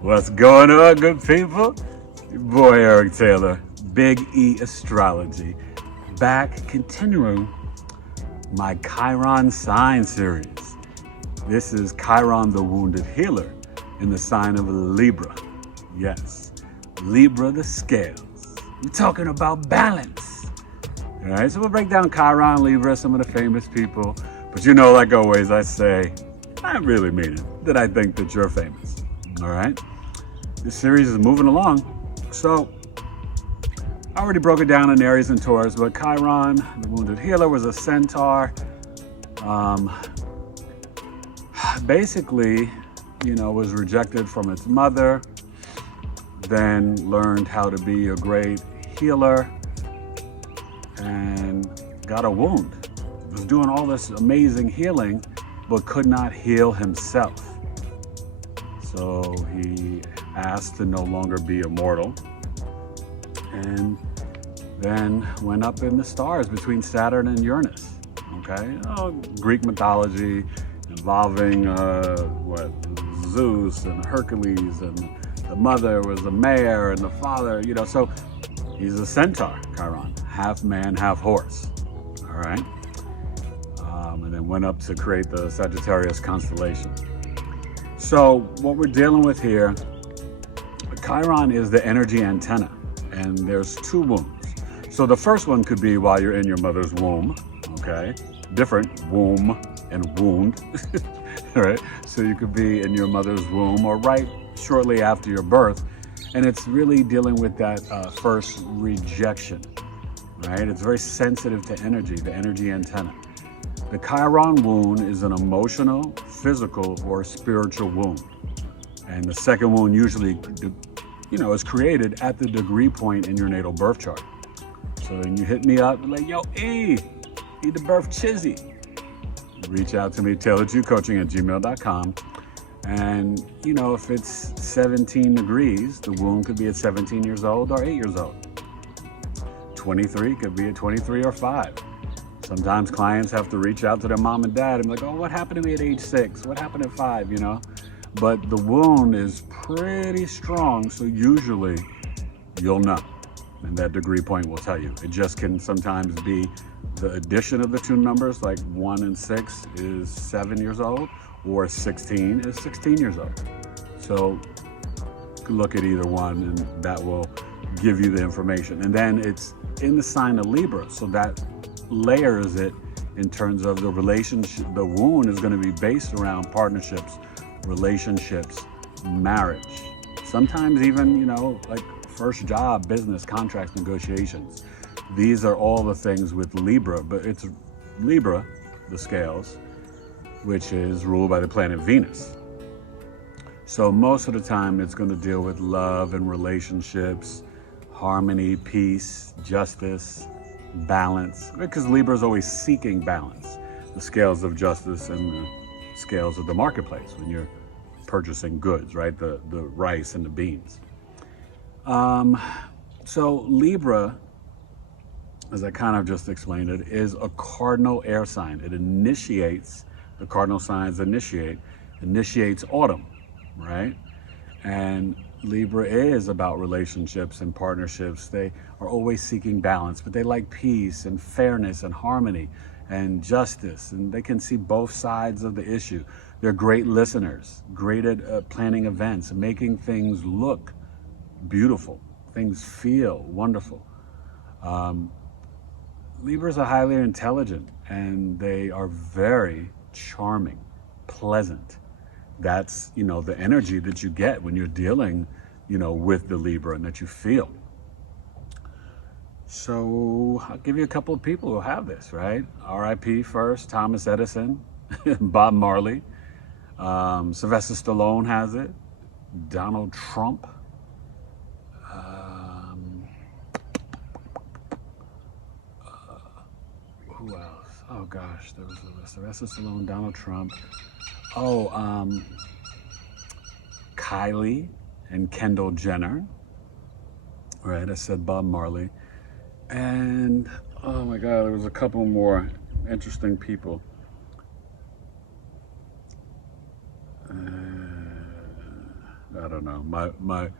What's going on, good people? Your boy Eric Taylor, Big E Astrology, back continuing my Chiron sign series. This is Chiron the Wounded Healer in the sign of Libra. Yes, Libra the scales. We're talking about balance. All right, so we'll break down Chiron, Libra, some of the famous people. But you know, like always, I say, I really mean it, that I think that you're famous. All right, this series is moving along. So I already broke it down in Aries and Taurus, but Chiron, the Wounded Healer, was a centaur. Basically, was rejected from its mother, then learned how to be a great healer and got a wound. Was doing all this amazing healing, but could not heal himself. So he asked to no longer be immortal, and then went up in the stars between Saturn and Uranus. Okay, Greek mythology involving Zeus and Hercules, and the mother was the mare and the father. So he's a centaur, Chiron, half man, half horse. All right, and then went up to create the Sagittarius constellation. So what we're dealing with here, Chiron is the energy antenna, and there's two wounds. So the first one could be while you're in your mother's womb, okay? Different womb and wound, right? So you could be in your mother's womb or right shortly after your birth, and it's really dealing with that first rejection, right? It's very sensitive to energy, the energy antenna. The Chiron wound is an emotional, physical, or spiritual wound. And the second wound usually, is created at the degree point in your natal birth chart. So then you hit me up like, yo, need the birth chizzy. Reach out to me, tailoredtoyoucoaching@gmail.com. And, if it's 17 degrees, the wound could be at 17 years old or 8 years old. 23 could be at 23 or 5. Sometimes clients have to reach out to their mom and dad and be like, oh, what happened to me at age 6? What happened at 5, But the wound is pretty strong, so usually you'll know. And that degree point will tell you. It just can sometimes be the addition of the two numbers, like 1 and 6 is 7 years old, or 16 is 16 years old. So you can look at either one, and that will give you the information. And then it's in the sign of Libra, so that layers it in terms of the relationship. The wound is going to be based around partnerships, relationships, marriage, sometimes even, like first job, business, contract negotiations. These are all the things with Libra, but it's Libra, the scales, which is ruled by the planet Venus. So most of the time it's going to deal with love and relationships, harmony, peace, justice, balance, because Libra is always seeking balance. The scales of justice and the scales of the marketplace when you're purchasing goods, right? The rice and the beans. So Libra, as I kind of just explained it, is a cardinal air sign. It initiates, the cardinal signs initiates autumn, right? And Libra is about relationships and partnerships. They are always seeking balance, but they like peace and fairness and harmony and justice, and they can see both sides of the issue. They're great listeners, great at planning events, making things look beautiful, things feel wonderful. Libras are highly intelligent, and they are very charming, pleasant. That's, the energy that you get when you're dealing, with the Libra, and that you feel. So I'll give you a couple of people who have this, right? R.I.P. first, Thomas Edison, Bob Marley, Sylvester Stallone has it, Donald Trump, who else? Oh gosh, there was Sylvester Stallone, Donald Trump. Kylie and Kendall Jenner. Right, I said Bob Marley. And oh my God, there was a couple more interesting people. I don't know. My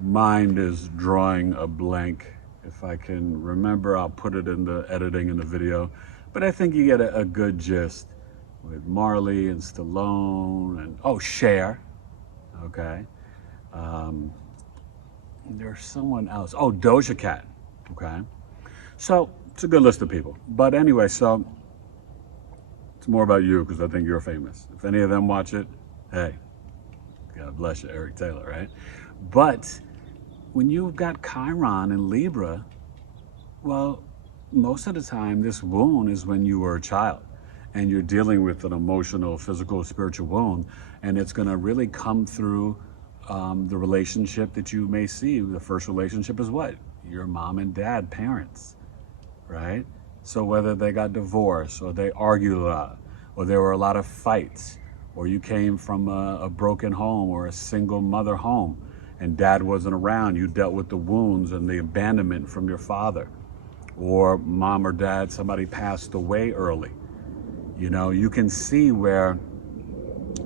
mind is drawing a blank. If I can remember, I'll put it in the editing in the video. But I think you get a good gist with Marley and Stallone and, oh, Cher. Okay. There's someone else. Oh, Doja Cat. Okay. So it's a good list of people. But anyway, so it's more about you because I think you're famous. If any of them watch it, hey, God bless you, Eric Taylor, right? But when you've got Chiron and Libra, well, most of the time this wound is when you were a child and you're dealing with an emotional, physical, spiritual wound, and it's going to really come through the relationship that you may see. The first relationship is what? Your mom and dad, parents, right? So whether they got divorced or they argued a lot or there were a lot of fights or you came from a broken home or a single mother home and dad wasn't around, you dealt with the wounds and the abandonment from your father, or mom or dad, somebody passed away early. You know, you can see where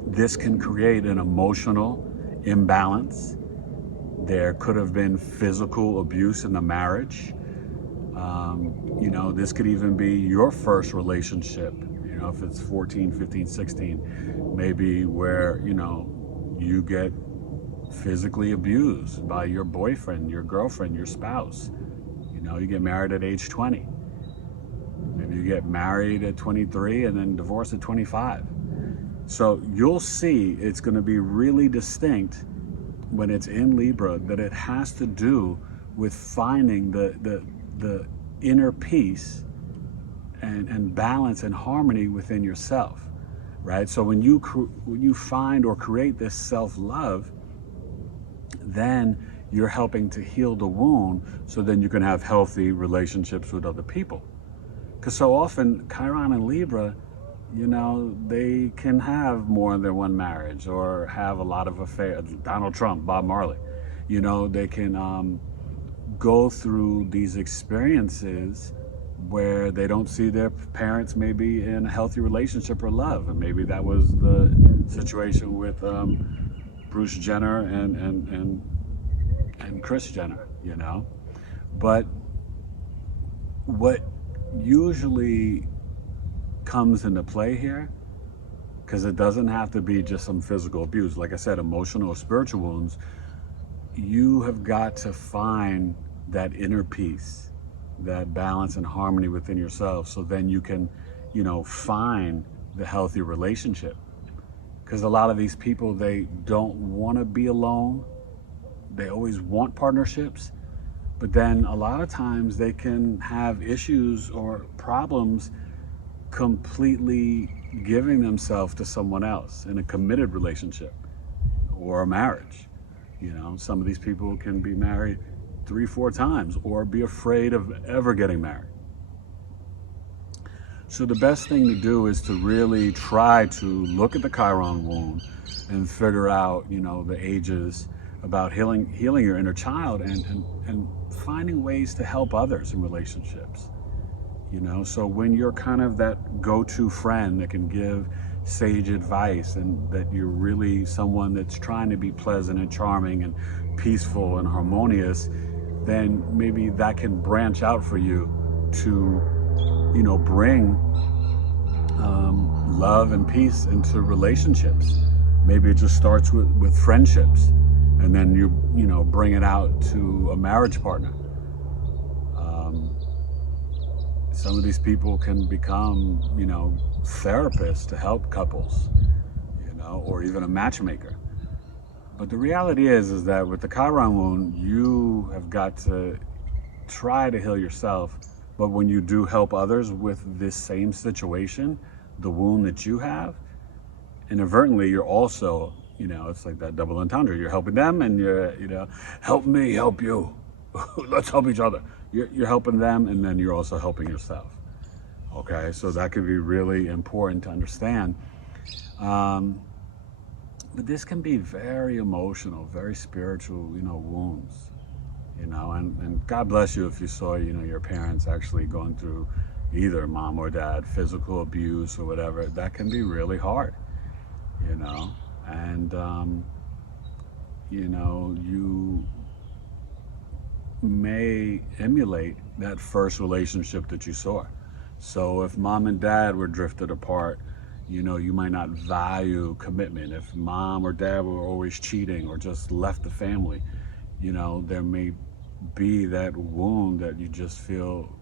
this can create an emotional imbalance. There could have been physical abuse in the marriage. You know, this could even be your first relationship, you know, if it's 14, 15, 16, maybe where, you know, you get physically abused by your boyfriend, your girlfriend, your spouse. You know, you get married at age 20. Maybe you get married at 23 and then divorced at 25. So you'll see it's going to be really distinct when it's in Libra that it has to do with finding the inner peace and balance and harmony within yourself, right? So when you find or create this self-love, then you're helping to heal the wound, so then you can have healthy relationships with other people. Because so often Chiron and Libra, you know, they can have more than one marriage or have a lot of affairs. Donald Trump, Bob Marley, you know, they can go through these experiences where they don't see their parents maybe in a healthy relationship or love. And maybe that was the situation with Bruce Jenner and Kris Jenner, you know. But what usually comes into play here, because it doesn't have to be just some physical abuse, like I said, emotional or spiritual wounds, you have got to find that inner peace, that balance and harmony within yourself, so then you can, you know, find the healthy relationship. Because a lot of these people, they don't want to be alone. They always want partnerships, but then a lot of times they can have issues or problems completely giving themselves to someone else in a committed relationship or a marriage. You know, some of these people can be married 3-4 times or be afraid of ever getting married. So the best thing to do is to really try to look at the Chiron wound and figure out, you know, the ages about healing your inner child and finding ways to help others in relationships. You know, so when you're kind of that go-to friend that can give sage advice and that you're really someone that's trying to be pleasant and charming and peaceful and harmonious, then maybe that can branch out for you to, you know, bring love and peace into relationships. Maybe it just starts with friendships, and then you know, bring it out to a marriage partner. Some of these people can become, you know, therapists to help couples, you know, or even a matchmaker. But the reality is that with the Chiron wound, you have got to try to heal yourself. But when you do help others with this same situation, the wound that you have, inadvertently, you're also, you know, it's like that double entendre. You're helping them and you're, you know, help me, help you. Let's help each other. You're helping them and then you're also helping yourself. Okay, so that could be really important to understand. But this can be very emotional, very spiritual, you know, wounds. You know, and God bless you if you saw, you know, your parents actually going through either mom or dad, physical abuse or whatever. That can be really hard, you know. And, you may emulate that first relationship that you saw. So if mom and dad were drifted apart, you might not value commitment. If mom or dad were always cheating or just left the family, there may be that wound that you just feel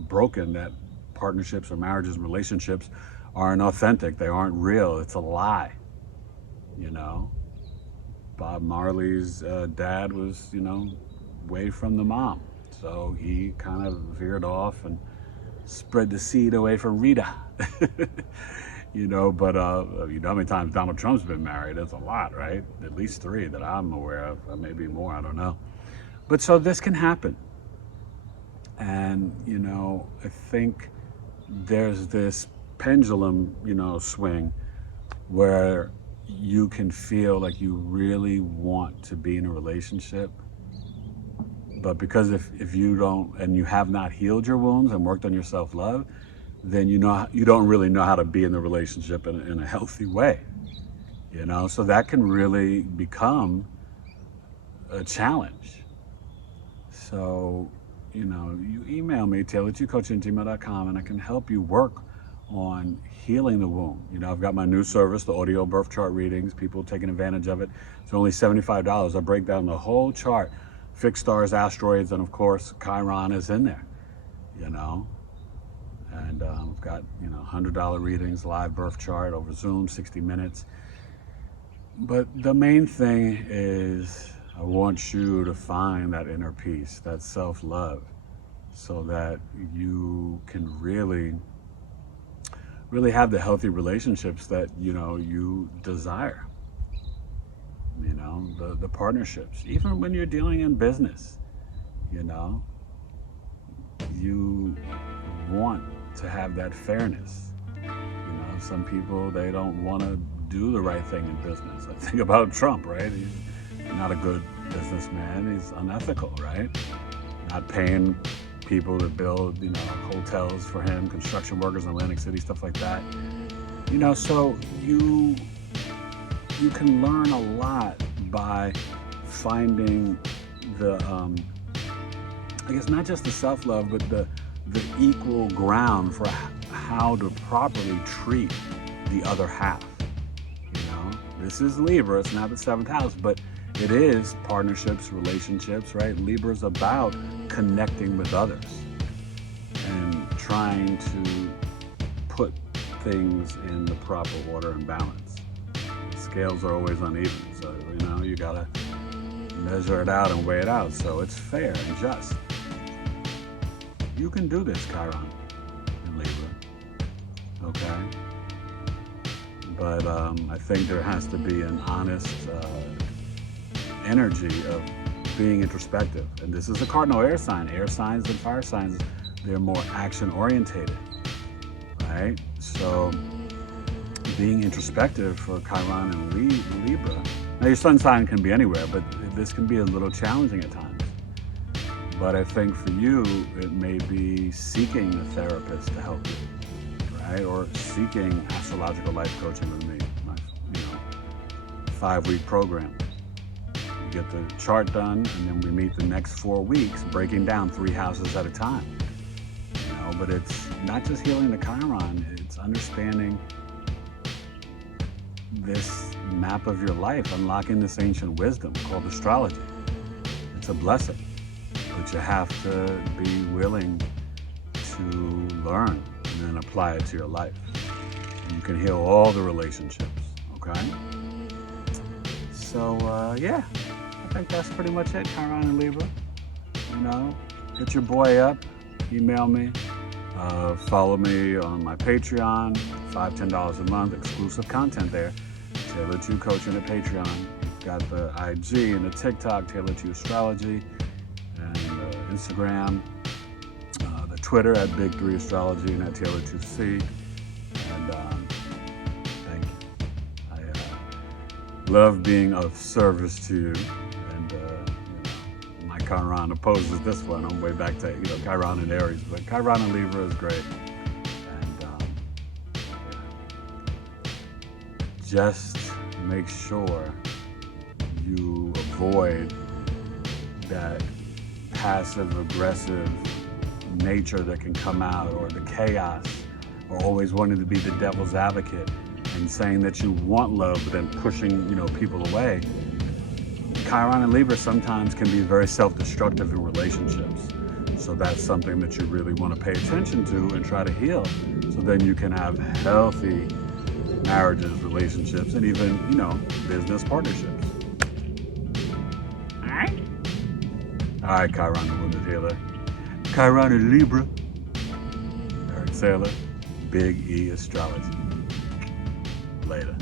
broken, that partnerships or marriages, relationships aren't authentic. They aren't real. It's a lie. Bob Marley's dad was, away from the mom. So he kind of veered off and spread the seed away from Rita. But how many times Donald Trump's been married? It's a lot, right? At least 3 that I'm aware of, maybe more, I don't know. But so this can happen. And, I think there's this pendulum, swing where you can feel like you really want to be in a relationship. But because if you don't, and you have not healed your wounds and worked on your self-love, then you don't really know how to be in the relationship in a healthy way. So that can really become a challenge. So, you email me, taylor2coaching@gmail.com, and I can help you work on healing the wound. I've got my new service, the audio birth chart readings, people taking advantage of it. It's only $75. I break down the whole chart, fixed stars, asteroids, and of course, Chiron is in there, And I've got, $100 readings, live birth chart over Zoom, 60 minutes. But the main thing is I want you to find that inner peace, that self-love, so that you can really have the healthy relationships that, you desire. The partnerships, even when you're dealing in business, you want to have that fairness. Some people, they don't want to do the right thing in business. I think about Trump, right? He's not a good businessman. He's unethical, right? Not paying people to build, hotels for him, construction workers in Atlantic City, stuff like that. So you can learn a lot by finding the, I guess not just the self-love, but the equal ground for how to properly treat the other half. This is Libra, it's not the 7th house, but it is partnerships, relationships, right? Libra is about connecting with others and trying to put things in the proper order and balance. The scales are always uneven, so you gotta measure it out and weigh it out so it's fair and just. You can do this, Chiron in Libra, okay? But I think there has to be an honest energy of being introspective. And this is a cardinal air sign. Air signs and fire signs, they're more action orientated, right? So being introspective for Chiron and Libra. Now your sun sign can be anywhere, but this can be a little challenging at times. But I think for you, it may be seeking a therapist to help you, right? Or seeking astrological life coaching with me, my 5-week program. You get the chart done, and then we meet the next 4 weeks, breaking down 3 houses at a time. But it's not just healing the Chiron, it's understanding this map of your life, unlocking this ancient wisdom called astrology. It's a blessing, but you have to be willing to learn and then apply it to your life. And you can heal all the relationships, okay? So, yeah, I think that's pretty much it, Chiron and Libra. Hit your boy up, email me, follow me on my Patreon, $5, $10 a month, exclusive content there. Taylor2Coaching at Patreon. You've got the IG and the TikTok, BigEAstrology, and Instagram, the Twitter at BigEAstrology and at Taylor2C. And thank you. I love being of service to you. And my Chiron opposes this one. I'm way back to Chiron and Aries, but Chiron and Libra is great. Just make sure you avoid that passive aggressive nature that can come out, or the chaos, or always wanting to be the devil's advocate and saying that you want love but then pushing, people away. Chiron and Libra sometimes can be very self-destructive in relationships. So that's something that you really want to pay attention to and try to heal. So then you can have healthy marriages, relationships, and even, business partnerships. All right, Chiron, the wounded healer. Chiron and Libra. Eric Saylor, Big E Astrology. Later.